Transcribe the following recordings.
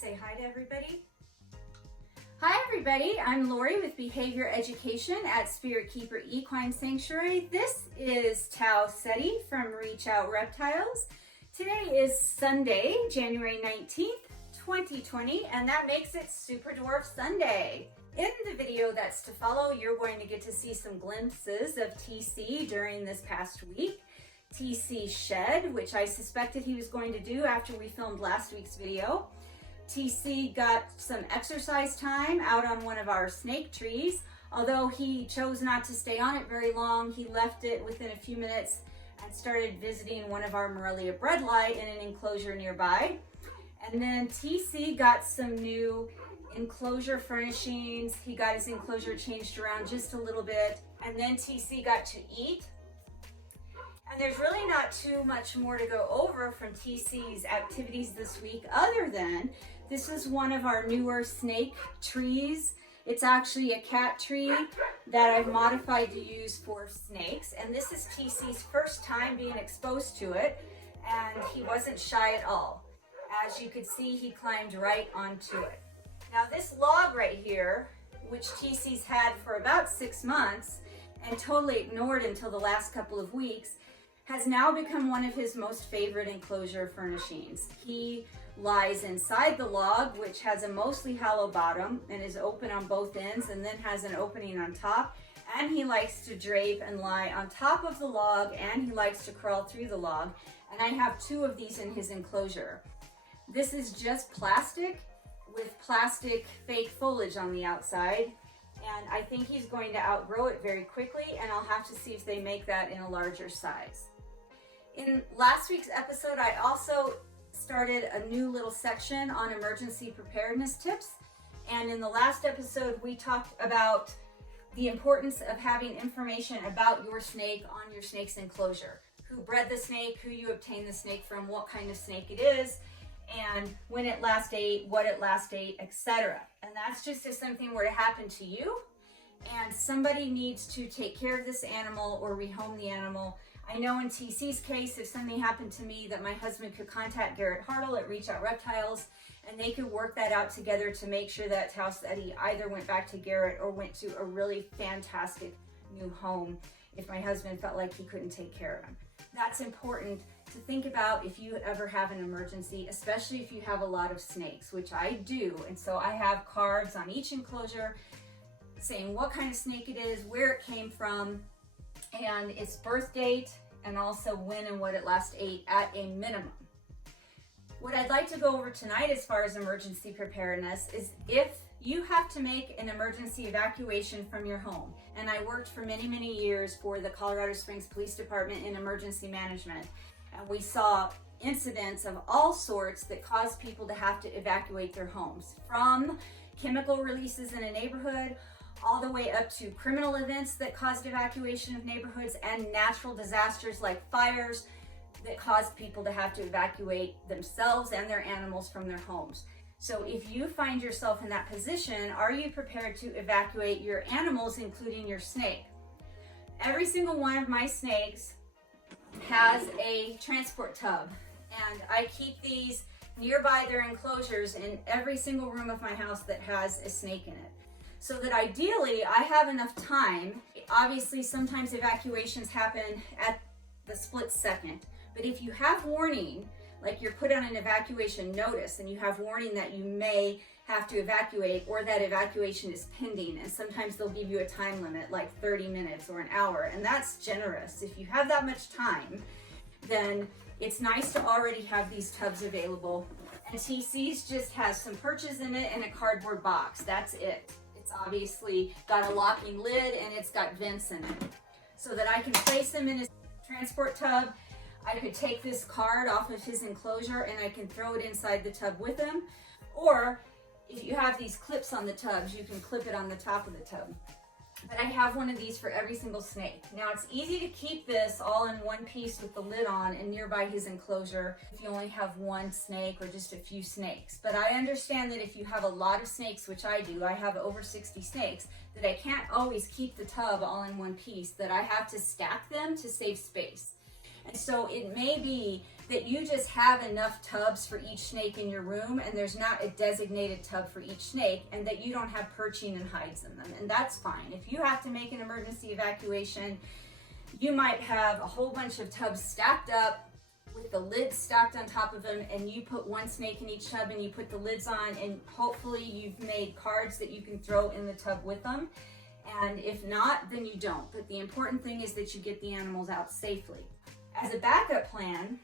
say hi to everybody? Hi everybody, I'm Lori with Behavior Education at Spirit Keeper Equine Sanctuary. This is Tao Seti from Reach Out Reptiles. Today is Sunday, January 19th, 2020, and that makes it Super Dwarf Sunday. In the video that's to follow, you're going to get to see some glimpses of TC during this past week. TC shed, which I suspected he was going to do after we filmed last week's video. TC got some exercise time out on one of our snake trees. Although he chose not to stay on it very long, he left it within a few minutes and started visiting one of our Morelia bredli in an enclosure nearby. And then TC got some new enclosure furnishings. He got his enclosure changed around just a little bit. And then TC got to eat. And there's really not too much more to go over from TC's activities this week other than this is one of our newer snake trees. It's actually a cat tree that I've modified to use for snakes. And this is TC's first time being exposed to it. And he wasn't shy at all. As you could see, he climbed right onto it. Now this log right here, which TC's had for about 6 months and totally ignored until the last couple of weeks, has now become one of his most favorite enclosure furnishings. He lies inside the log, which has a mostly hollow bottom and is open on both ends and then has an opening on top. And he likes to drape and lie on top of the log, and he likes to crawl through the log. And I have 2 of these in his enclosure. This is just plastic with plastic fake foliage on the outside. And I think he's going to outgrow it very quickly, and I'll have to see if they make that in a larger size. In last week's episode, I also started a new little section on emergency preparedness tips. And in the last episode, we talked about the importance of having information about your snake on your snake's enclosure. Who bred the snake, who you obtained the snake from, what kind of snake it is, and when it last ate, what it last ate, etc. And that's just if something were to happen to you and somebody needs to take care of this animal or rehome the animal. I know in TC's case, if something happened to me, that my husband could contact Garrett Hartle at Reach Out Reptiles, and they could work that out together to make sure that Tao Seti either went back to Garrett or went to a really fantastic new home if my husband felt like he couldn't take care of him. That's important to think about if you ever have an emergency, especially if you have a lot of snakes, which I do. And so I have cards on each enclosure saying what kind of snake it is, where it came from, and its birth date, and also when and what it last ate at a minimum. What I'd like to go over tonight as far as emergency preparedness is if you have to make an emergency evacuation from your home. And I worked for many, many years for the Colorado Springs Police Department in emergency management. And we saw incidents of all sorts that caused people to have to evacuate their homes, from chemical releases in a neighborhood all the way up to criminal events that caused evacuation of neighborhoods, and natural disasters like fires that caused people to have to evacuate themselves and their animals from their homes. So if you find yourself in that position, are you prepared to evacuate your animals, including your snake? Every single one of my snakes has a transport tub, and I keep these nearby their enclosures in every single room of my house that has a snake in it, so that ideally I have enough time. Obviously sometimes evacuations happen at the split second, but if you have warning, like you're put on an evacuation notice and you have warning that you may have to evacuate, or that evacuation is pending, and sometimes they'll give you a time limit like 30 minutes or an hour, and that's generous. If you have that much time, then it's nice to already have these tubs available. And TC's just has some perches in it and a cardboard box. That's it. It's obviously got a locking lid and it's got vents in it, so that I can place him in his transport tub. I could take this card off of his enclosure and I can throw it inside the tub with him. Or if you have these clips on the tubs, you can clip it on the top of the tub. But I have one of these for every single snake. Now it's easy to keep this all in one piece with the lid on and nearby his enclosure if you only have one snake or just a few snakes. But I understand that if you have a lot of snakes, which I do, I have over 60 snakes, that I can't always keep the tub all in one piece, that I have to stack them to save space. And so it may be that you just have enough tubs for each snake in your room, and there's not a designated tub for each snake, and that you don't have perching and hides in them, and that's fine. If you have to make an emergency evacuation, you might have a whole bunch of tubs stacked up with the lids stacked on top of them, and you put one snake in each tub and you put the lids on, and hopefully you've made cards that you can throw in the tub with them. And if not, then you don't. But the important thing is that you get the animals out safely. As a backup plan,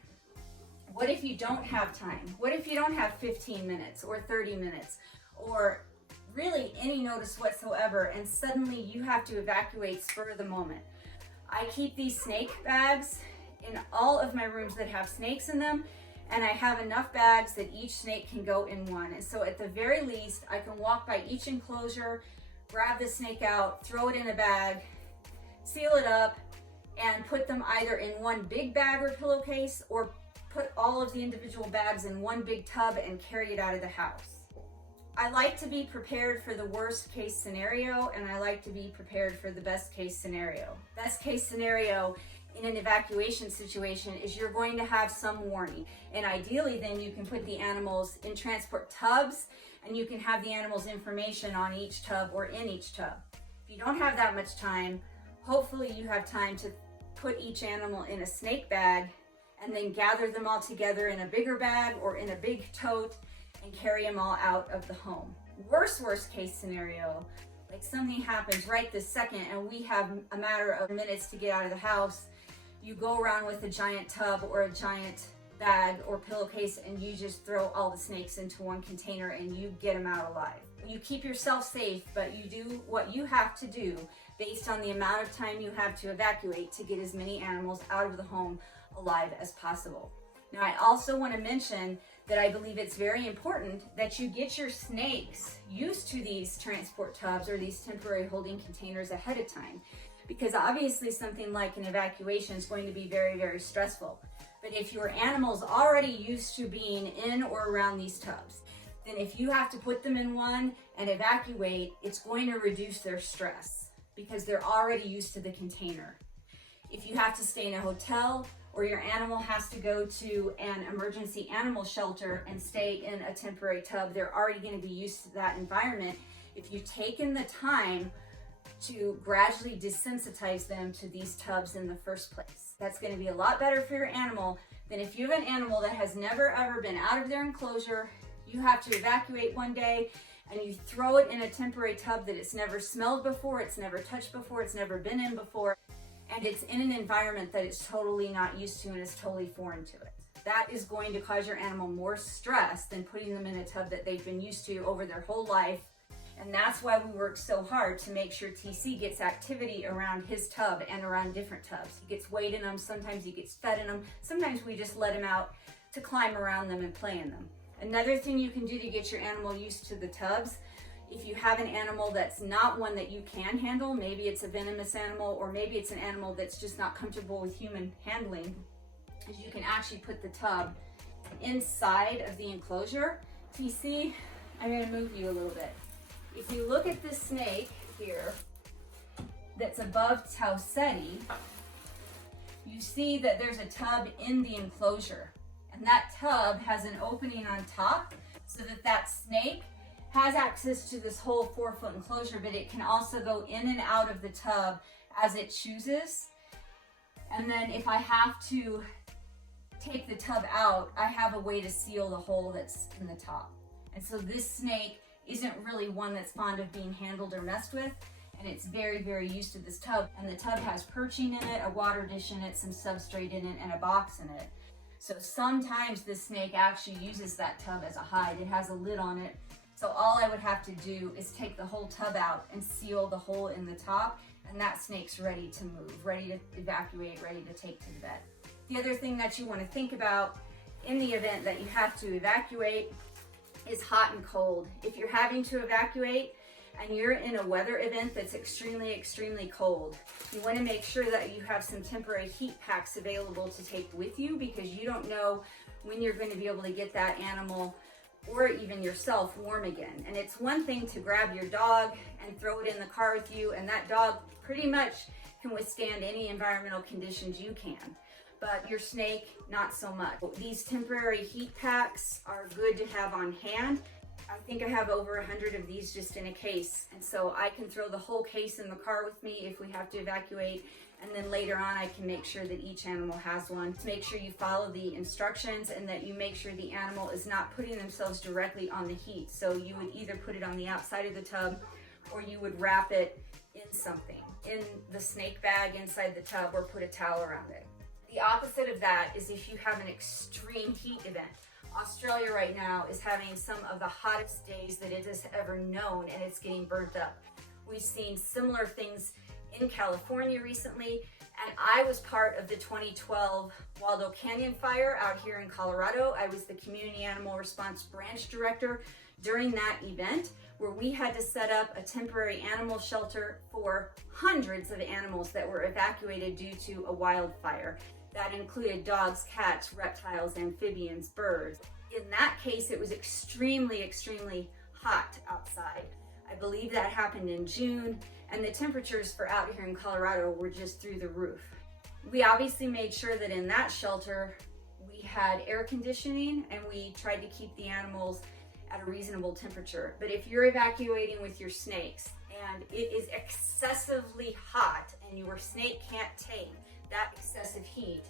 what if you don't have time? What if you don't have 15 minutes or 30 minutes or really any notice whatsoever, and suddenly you have to evacuate spur of the moment? I keep these snake bags in all of my rooms that have snakes in them, and I have enough bags that each snake can go in one. And so at the very least, I can walk by each enclosure, grab the snake out, throw it in a bag, seal it up, and put them either in one big bag or pillowcase, or put all of the individual bags in one big tub and carry it out of the house. I like to be prepared for the worst case scenario, and I like to be prepared for the best case scenario. Best case scenario in an evacuation situation is you're going to have some warning, and ideally then you can put the animals in transport tubs, and you can have the animals' information on each tub or in each tub. If you don't have that much time, hopefully you have time to put each animal in a snake bag and then gather them all together in a bigger bag or in a big tote and carry them all out of the home. Worst case scenario, like something happens right this second and we have a matter of minutes to get out of the house, you go around with a giant tub or a giant bag or pillowcase and you just throw all the snakes into one container and you get them out alive. You keep yourself safe, but you do what you have to do based on the amount of time you have to evacuate to get as many animals out of the home alive as possible. Now, I also want to mention that I believe it's very important that you get your snakes used to these transport tubs or these temporary holding containers ahead of time, because obviously something like an evacuation is going to be very, very stressful. But if your animal's already used to being in or around these tubs, then if you have to put them in one and evacuate, it's going to reduce their stress because they're already used to the container. If you have to stay in a hotel or your animal has to go to an emergency animal shelter and stay in a temporary tub, they're already going to be used to that environment. If you've taken the time to gradually desensitize them to these tubs in the first place, that's going to be a lot better for your animal than if you have an animal that has never ever been out of their enclosure, you have to evacuate one day, and you throw it in a temporary tub that it's never smelled before, it's never touched before, it's never been in before, and it's in an environment that it's totally not used to and is totally foreign to it. That is going to cause your animal more stress than putting them in a tub that they've been used to over their whole life. And that's why we work so hard to make sure TC gets activity around his tub and around different tubs. He gets weighed in them, sometimes he gets fed in them, sometimes we just let him out to climb around them and play in them. Another thing you can do to get your animal used to the tubs, if you have an animal that's not one that you can handle, maybe it's a venomous animal or maybe it's an animal that's just not comfortable with human handling, is you can actually put the tub inside of the enclosure. TC, I'm going to move you a little bit. If you look at this snake here that's above Tauceti, you see that there's a tub in the enclosure. And that tub has an opening on top so that that snake has access to this whole 4-foot enclosure, but it can also go in and out of the tub as it chooses. And then if I have to take the tub out, I have a way to seal the hole that's in the top. And so this snake isn't really one that's fond of being handled or messed with, and it's very, very used to this tub. And the tub has perching in it, a water dish in it, some substrate in it, and a box in it. So sometimes this snake actually uses that tub as a hide. It has a lid on it. So all I would have to do is take the whole tub out and seal the hole in the top, and that snake's ready to move, ready to evacuate, ready to take to the vet. The other thing that you want to think about in the event that you have to evacuate is hot and cold. If you're having to evacuate and you're in a weather event that's extremely, extremely cold, you want to make sure that you have some temporary heat packs available to take with you, because you don't know when you're going to be able to get that animal or even yourself warm again. And it's one thing to grab your dog and throw it in the car with you, and that dog pretty much can withstand any environmental conditions you can. but your snake, not so much. These temporary heat packs are good to have on hand. I think I have over 100 of these just in a case, and so I can throw the whole case in the car with me if we have to evacuate, and then later on I can make sure that each animal has one. Make sure you follow the instructions and that you make sure the animal is not putting themselves directly on the heat. So you would either put it on the outside of the tub, or you would wrap it in something, in the snake bag inside the tub, or put a towel around it. The opposite of that is if you have an extreme heat event. Australia right now is having some of the hottest days that it has ever known, and it's getting burnt up. We've seen similar things in California recently, and I was part of the 2012 Waldo Canyon fire out here in Colorado. I was the Community Animal Response Branch Director during that event, where we had to set up a temporary animal shelter for hundreds of animals that were evacuated due to a wildfire. That included dogs, cats, reptiles, amphibians, birds. In that case, it was extremely, extremely hot outside. I believe that happened in June, and the temperatures for out here in Colorado were just through the roof. We obviously made sure that in that shelter, we had air conditioning, and we tried to keep the animals at a reasonable temperature. But if you're evacuating with your snakes and it is excessively hot and your snake can't take that excessive heat,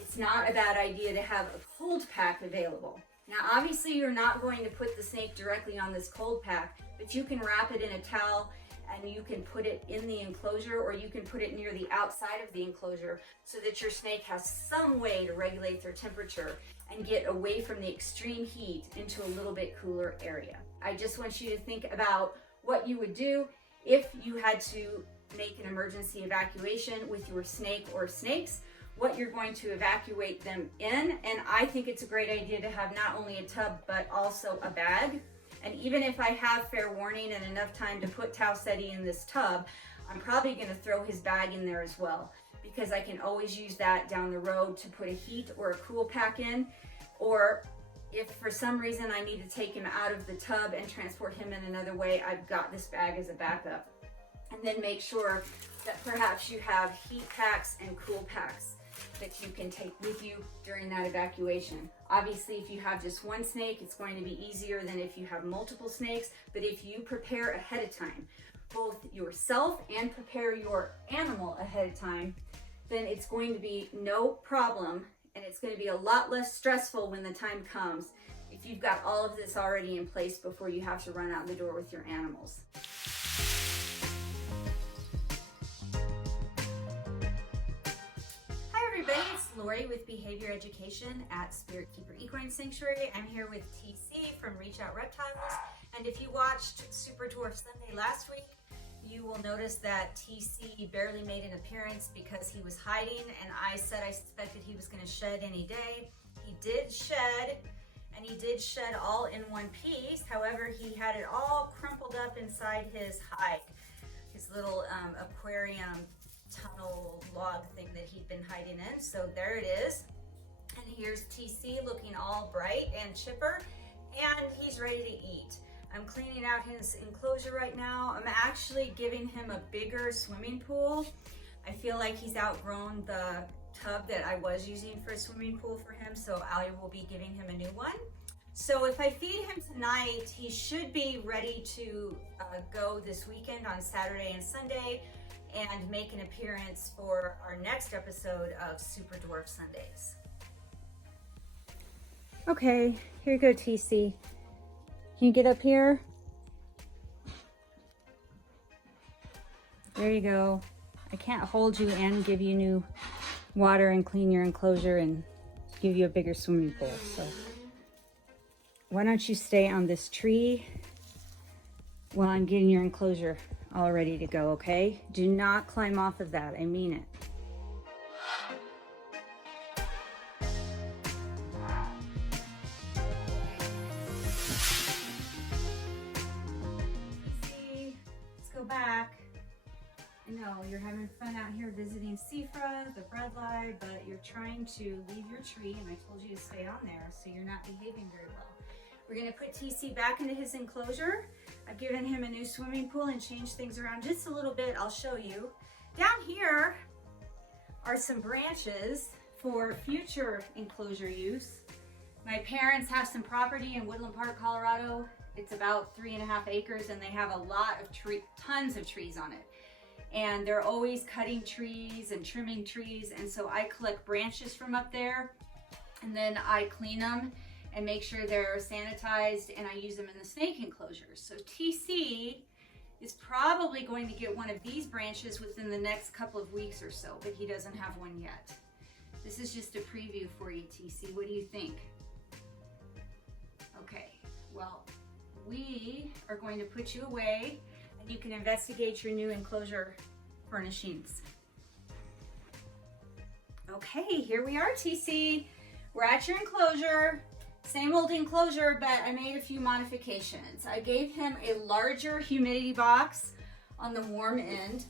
it's not a bad idea to have a cold pack available. Now, obviously you're not going to put the snake directly on this cold pack, but you can wrap it in a towel and you can put it in the enclosure, or you can put it near the outside of the enclosure so that your snake has some way to regulate their temperature and get away from the extreme heat into a little bit cooler area. I just want you to think about what you would do if you had to make an emergency evacuation with your snake or snakes, what you're going to evacuate them in. And I think it's a great idea to have not only a tub, but also a bag. And even if I have fair warning and enough time to put Tau Ceti in this tub, I'm probably gonna throw his bag in there as well, because I can always use that down the road to put a heat or a cool pack in. Or if for some reason I need to take him out of the tub and transport him in another way, I've got this bag as a backup. And then make sure that perhaps you have heat packs and cool packs that you can take with you during that evacuation. Obviously, if you have just one snake, it's going to be easier than if you have multiple snakes. But if you prepare ahead of time, both yourself and prepare your animal ahead of time, then it's going to be no problem, and it's going to be a lot less stressful when the time comes if you've got all of this already in place before you have to run out the door with your animals. It's Lori with Behavior Education at Spirit Keeper Equine Sanctuary. I'm here with TC from Reach Out Reptiles, and if you watched Super Dwarf Sunday last week, you will notice that TC barely made an appearance because he was hiding, and I said I suspected he was going to shed any day. He did shed, and he did shed all in one piece. However, he had it all crumpled up inside his hide, his little aquarium tunnel log thing that he'd been hiding in. So there it is. And here's TC looking all bright and chipper, and he's ready to eat. I'm cleaning out his enclosure right now. I'm actually giving him a bigger swimming pool. I feel like he's outgrown the tub that I was using for a swimming pool for him, so I will be giving him a new one. So if I feed him tonight, he should be ready to go this weekend on Saturday and Sunday, and make an appearance for our next episode of Super Dwarf Sundays. Okay, here you go, TC. Can you get up here? There you go. I can't hold you and give you new water and clean your enclosure and give you a bigger swimming pool. So why don't you stay on this tree while I'm getting your enclosure all ready to go, okay? Do not climb off of that. I mean it. See, let's go back. I know you're having fun out here visiting Seafra, the bredli, but you're trying to leave your tree, and I told you to stay on there, so you're not behaving very well. We're gonna put TC back into his enclosure. I've given him a new swimming pool and changed things around just a little bit. I'll show you. Down here are some branches for future enclosure use. My parents have some property in Woodland Park, Colorado. It's about 3.5 acres and they have a lot of tons of trees on it. And they're always cutting trees and trimming trees. And so I collect branches from up there and then I clean them and make sure they're sanitized and I use them in the snake enclosures. So TC is probably going to get one of these branches within the next couple of weeks or so, but he doesn't have one yet. This is just a preview for you, TC. What do you think? Okay, well, we are going to put you away and you can investigate your new enclosure furnishings. Okay, here we are, TC. We're at your enclosure. Same old enclosure, but I made a few modifications. I gave him a larger humidity box on the warm end,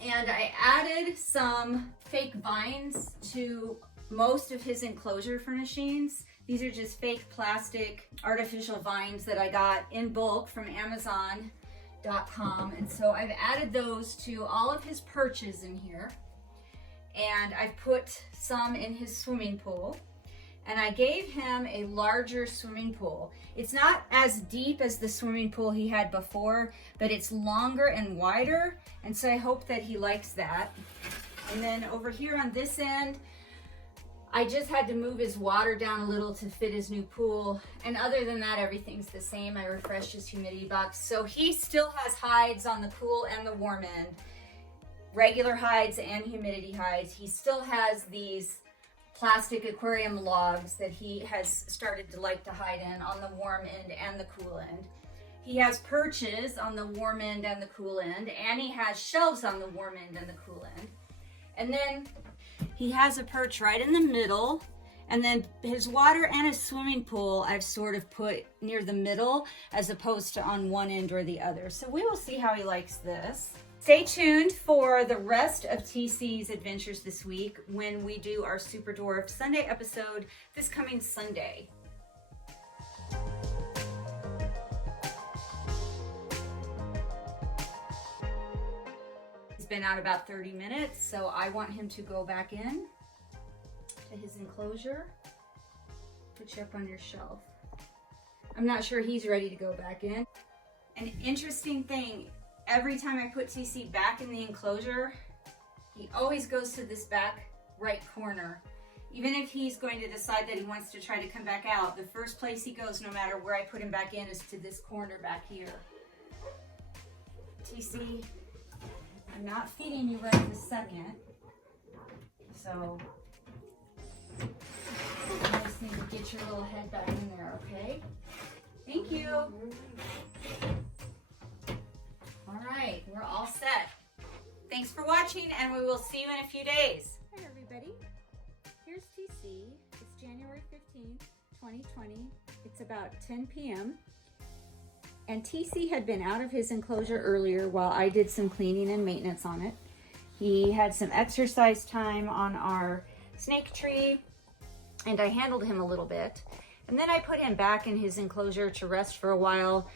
and I added some fake vines to most of his enclosure furnishings. These are just fake plastic artificial vines that I got in bulk from Amazon.com. And so I've added those to all of his perches in here. And I've put some in his swimming pool. And I gave him a larger swimming pool. It's not as deep as the swimming pool he had before, but it's longer and wider. And so I hope that he likes that. And then over here on this end, I just had to move his water down a little to fit his new pool. And other than that, everything's the same. I refreshed his humidity box. So he still has hides on the cool and the warm end, regular hides and humidity hides. He still has these plastic aquarium logs that he has started to like to hide in on the warm end and the cool end. He has perches on the warm end and the cool end, and he has shelves on the warm end and the cool end. And then he has a perch right in the middle, and then his water and his swimming pool I've sort of put near the middle as opposed to on one end or the other. So we will see how he likes this. Stay tuned for the rest of TC's adventures this week when we do our Super Dwarf Sunday episode this coming Sunday. He's been out about 30 minutes, so I want him to go back in to his enclosure. Put you up on your shelf. I'm not sure he's ready to go back in. An interesting thing, every time I put TC back in the enclosure, he always goes to this back right corner. Even if he's going to decide that he wants to try to come back out, the first place he goes, no matter where I put him back in, is to this corner back here. TC, I'm not feeding you right this second, so you just need to get your little head back in there, okay? Thank you. All right, we're all set. Thanks for watching, and we will see you in a few days. Hi, everybody. Here's TC. It's January 15th, 2020. It's about 10 p.m. And TC had been out of his enclosure earlier while I did some cleaning and maintenance on it. He had some exercise time on our snake tree, and I handled him a little bit. And then I put him back in his enclosure to rest for a while.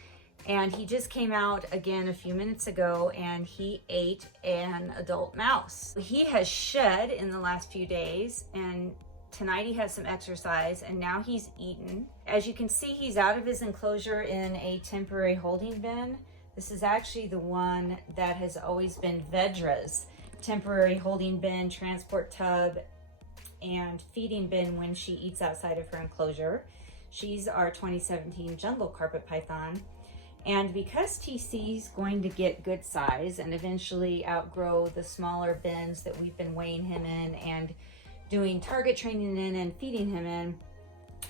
And he just came out again a few minutes ago and he ate an adult mouse. He has shed in the last few days, and tonight he has some exercise, and now he's eaten. As you can see, he's out of his enclosure in a temporary holding bin. This is actually the one that has always been Vedra's temporary holding bin, transport tub, and feeding bin when she eats outside of her enclosure. She's our 2017 jungle carpet python. And because TC's going to get good size and eventually outgrow the smaller bins that we've been weighing him in and doing target training in and feeding him in,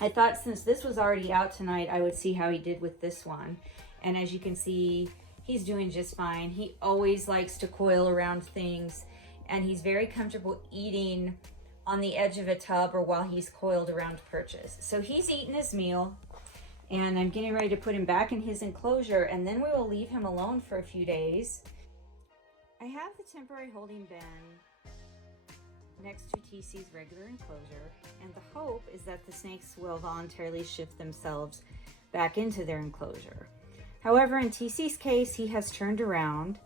I thought since this was already out tonight, I would see how he did with this one. And as you can see, he's doing just fine. He always likes to coil around things, and he's very comfortable eating on the edge of a tub or while he's coiled around perches. So he's eaten his meal, and I'm getting ready to put him back in his enclosure, and then we will leave him alone for a few days. I have the temporary holding bin next to TC's regular enclosure, and the hope is that the snakes will voluntarily shift themselves back into their enclosure. However, in TC's case, he has turned around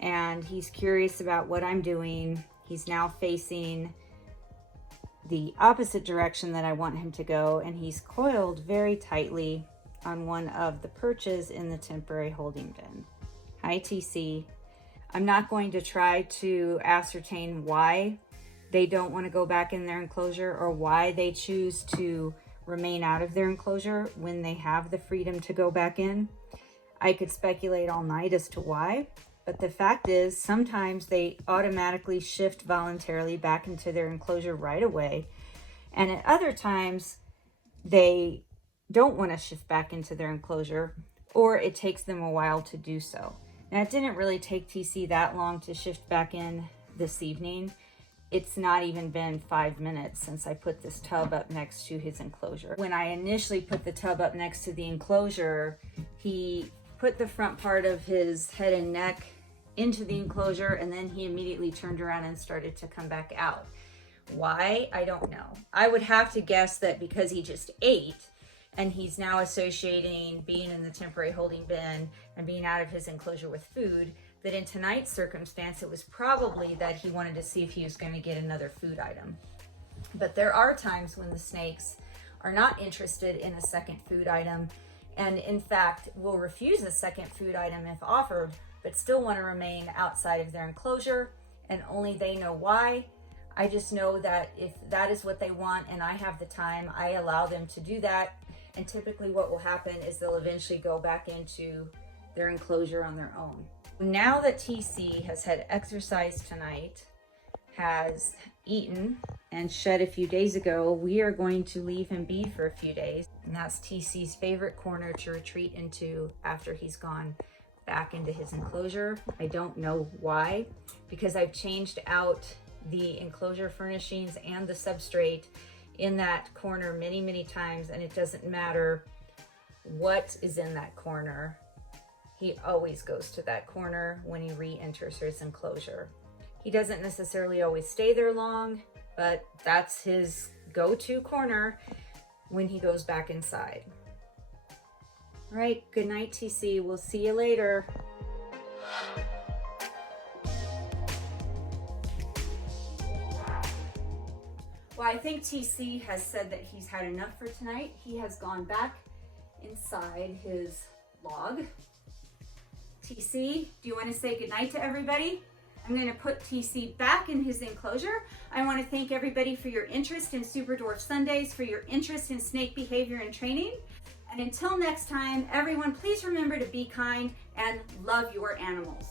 and he's curious about what I'm doing. He's now facing the opposite direction that I want him to go, and he's coiled very tightly on one of the perches in the temporary holding bin. Hi, TC. I'm not going to try to ascertain why they don't want to go back in their enclosure or why they choose to remain out of their enclosure when they have the freedom to go back in. I could speculate all night as to why, but the fact is sometimes they automatically shift voluntarily back into their enclosure right away. And at other times they don't want to shift back into their enclosure, or it takes them a while to do so. Now, it didn't really take TC that long to shift back in this evening. It's not even been 5 minutes since I put this tub up next to his enclosure. When I initially put the tub up next to the enclosure, he put the front part of his head and neck into the enclosure, and then he immediately turned around and started to come back out. Why? I don't know. I would have to guess that because he just ate and he's now associating being in the temporary holding bin and being out of his enclosure with food, that in tonight's circumstance, it was probably that he wanted to see if he was going to get another food item. But there are times when the snakes are not interested in a second food item, and in fact will refuse a second food item if offered, but still want to remain outside of their enclosure, and only they know why. I just know that if that is what they want and I have the time, I allow them to do that. And typically what will happen is they'll eventually go back into their enclosure on their own. Now that TC has had exercise tonight, has eaten and shed a few days ago, we are going to leave him be for a few days. And that's TC's favorite corner to retreat into after he's gone back into his enclosure. I don't know why, because I've changed out the enclosure furnishings and the substrate in that corner many, many times, and it doesn't matter what is in that corner. He always goes to that corner when he re-enters his enclosure. He doesn't necessarily always stay there long, but that's his go-to corner when he goes back inside. All right, good night, TC. We'll see you later. Well, I think TC has said that he's had enough for tonight. He has gone back inside his log. TC, do you want to say goodnight to everybody? I'm going to put TC back in his enclosure. I want to thank everybody for your interest in Super Dwarf Sundays, for your interest in snake behavior and training. And until next time, everyone, please remember to be kind and love your animals.